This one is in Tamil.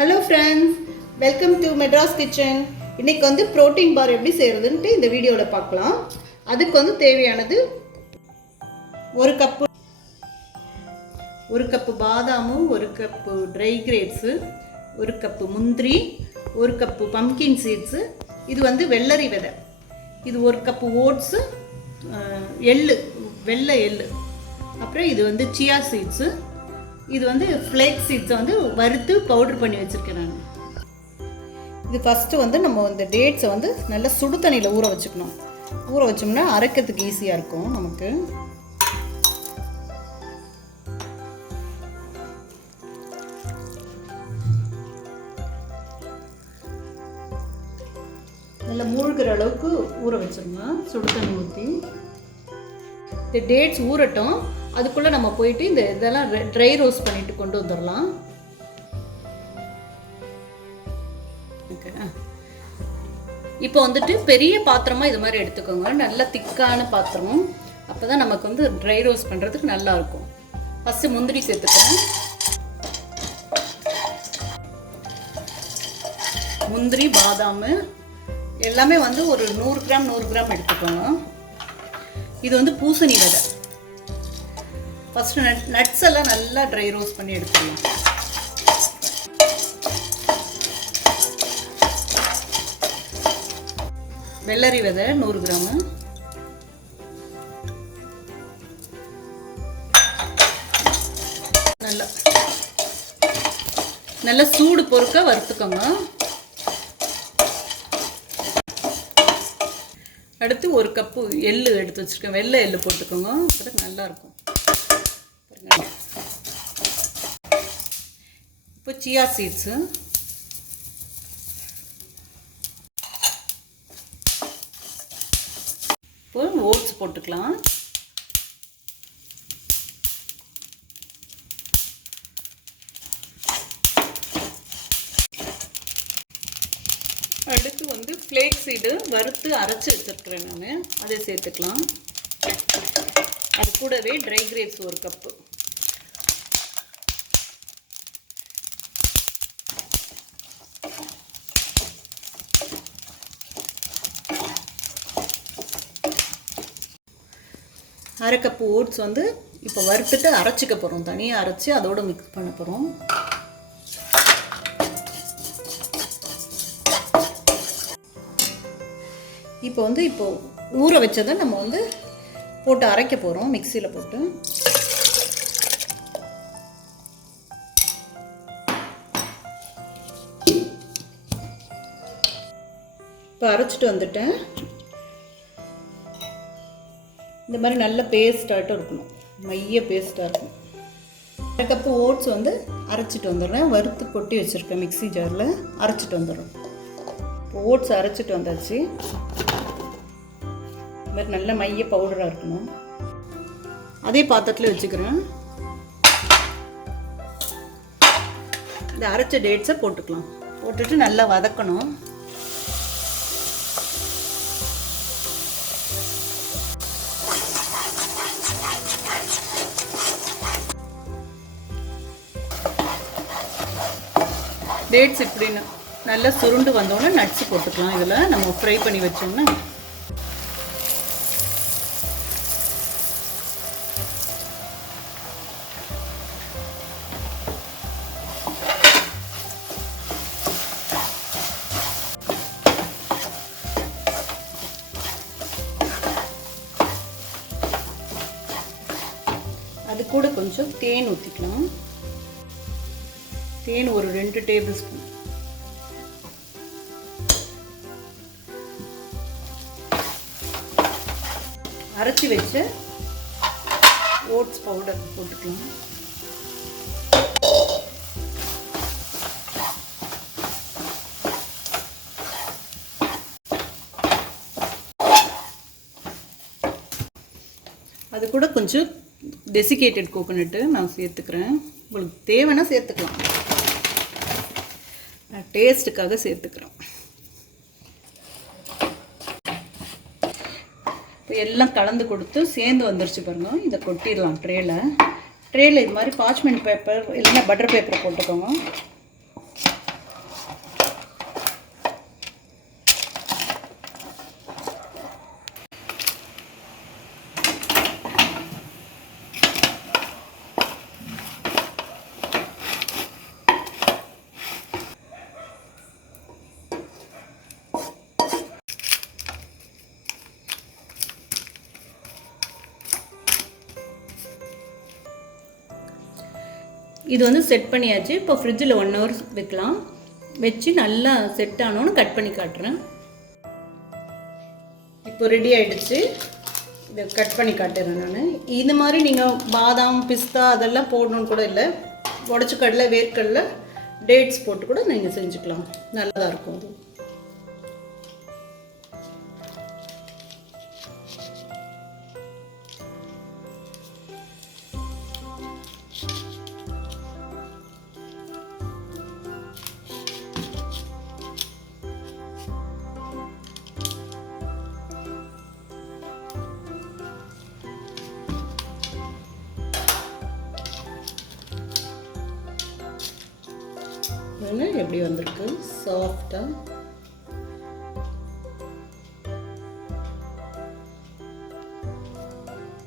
Hello friends, welcome to Madras kitchen. இன்றைக்கி வந்து ப்ரோட்டீன் பார் எப்படி செய்கிறதுன்ட்டு இந்த வீடியோவில் பார்க்கலாம். அதுக்கு வந்து தேவையானது ஒரு கப்பு பாதாமும், ஒரு கப்பு ட்ரை கிரேப்ஸு, ஒரு கப்பு முந்திரி, ஒரு கப்பு பம்கின் சீட்ஸு, இது வந்து வெள்ளரி விதை, இது ஒரு கப்பு ஓட்ஸு, எள்ளு, வெள்ளை எள்ளு, அப்புறம் இது வந்து சியா சீட்ஸு, இது வந்து ஃப்ளேக்ஸ் சீட்ஸை வந்து வறுத்து பவுடர் பண்ணி வச்சுருக்கேன் நான். இது ஃபஸ்ட்டு வந்து நம்ம இந்த டேட்ஸை வந்து நல்லா சுடு தண்ணியில் ஊற வச்சுக்கணும். ஊற வச்சோம்னா அரைக்கிறதுக்கு ஈஸியாக இருக்கும் நமக்கு. நல்லா மூழ்கிற அளவுக்கு ஊற வச்சிடணும் சுடு தண்ணி ஊற்றி. இந்த டேட்ஸ் ஊறட்டும், அதுக்குள்ளே நம்ம போயிட்டு இந்த இதெல்லாம் ட்ரை ரோஸ்ட் பண்ணிட்டு கொண்டு வந்துடலாம். இப்போ வந்துட்டு பெரிய பாத்திரமாக இது மாதிரி எடுத்துக்கோங்க, நல்ல திக்கான பாத்திரம், அப்போ தான் நமக்கு வந்து ட்ரை ரோஸ்ட் பண்ணுறதுக்கு நல்லாயிருக்கும். ஃபஸ்ட்டு முந்திரி சேர்த்துக்கிறேன். முந்திரி, பாதாம் எல்லாமே வந்து ஒரு 100 கிராம் எடுத்துக்கோங்க. இது வந்து பூசணி விதை. ஃபஸ்ட்டு நட்ஸ் எல்லாம் நல்லா ட்ரை ரோஸ்ட் பண்ணி எடுத்துக்கலாம். வெள்ளரி விதை 100 கிராமு, நல்லா சூடு பொறுக்க வறுத்துக்கோங்க. அடுத்து ஒரு கப்பு எள்ளு எடுத்து வச்சுருக்கேன், வெள்ளை எள்ளு போட்டுக்கோங்க, அப்போ நல்லாயிருக்கும். இப்போ சியா சீட்ஸு, இப்போ ஓட்ஸ் போட்டுக்கலாம். அடுத்து வந்து ஃப்ளேக் சீடு வறுத்து அரைச்சி வச்சுருக்கிறேன் நான், அதை சேர்த்துக்கலாம். அது கூடவே ட்ரை கிரேப்ஸ் ஒரு கப்பு, அரை கப்பு ஓட்ஸ் வந்து இப்போ வறுத்துட்டு அரைச்சிக்க போகிறோம். தனியாக அரைச்சி அதோடு மிக்ஸ் பண்ண போகிறோம். இப்போ வந்து ஊற வச்சதை நம்ம வந்து போட்டு அரைக்க போகிறோம் மிக்சியில் போட்டு. இப்போ அரைச்சிட்டு வந்துட்டேன். இந்த மாதிரி நல்ல பேஸ்டாட்டும் இருக்கணும், மைய பேஸ்ட்டாக இருக்கும். அரை கப்பு ஓட்ஸ் வந்து அரைச்சிட்டு வந்துடுறேன். வறுத்து கொட்டி வச்சுருக்கேன் மிக்ஸி ஜாரில், அரைச்சிட்டு வந்துடுறோம். இப்போ ஓட்ஸ் அரைச்சிட்டு வந்தாச்சு. இந்த மாதிரி நல்ல மைய பவுடராக இருக்கணும். அதே பாத்திரத்தில் வச்சுக்கிறேன். இந்த அரைச்ச டேட்ஸை போட்டுக்கலாம். போட்டுட்டு நல்லா வதக்கணும். டேட்ஸ் இப்படி நல்லா சுருண்டு வந்தோடனே நட்ஸ் போட்டுக்கலாம். இதில் நம்ம ஃப்ரை பண்ணி வச்சோம்னா அது கூட கொஞ்சம் தேன் ஊற்றிக்கலாம். தேன் ஒரு 2 டேபிள் ஸ்பூன். அரைச்சி வச்ச ஓட்ஸ் பவுடர் போட்டுக்கலாம். அது கூட கொஞ்சம் டெசிகேட்டட் கோகோனட்டு நான் சேர்த்துக்கிறேன். உங்களுக்கு தேவைன்னா சேர்த்துக்கலாம், நான் டேஸ்ட்டுக்காக சேர்த்துக்கிறேன். இப்போ எல்லாம் கலந்து கொடுத்து சேர்ந்து வந்துருச்சு பாருங்க. இதை கொட்டிடலாம் ட்ரேயில் இது மாதிரி பார்ச்மெண்ட் பேப்பர் இல்லைன்னா பட்டர் பேப்பரை போட்டுக்கோங்க. இது வந்து செட் பண்ணியாச்சு. இப்போ ஃப்ரிட்ஜில் 1 hour வைக்கலாம். வச்சு நல்லா செட் ஆனோன்னு கட் பண்ணி காட்டுறேன். இப்போ ரெடி ஆகிடுச்சு. இதை கட் பண்ணி காட்டுறேன் நான். இது மாதிரி நீங்கள் பாதாம் பிஸ்தா அதெல்லாம் போடணுன்னு கூட இல்லை. உடச்ச கடலை வேர்க்கடலை டேட்ஸ் போட்டு கூட நீங்கள் செஞ்சுக்கலாம். நல்லா தான் இருக்கும் அது. எப்படி வந்திருக்கு சாஃப்டாக.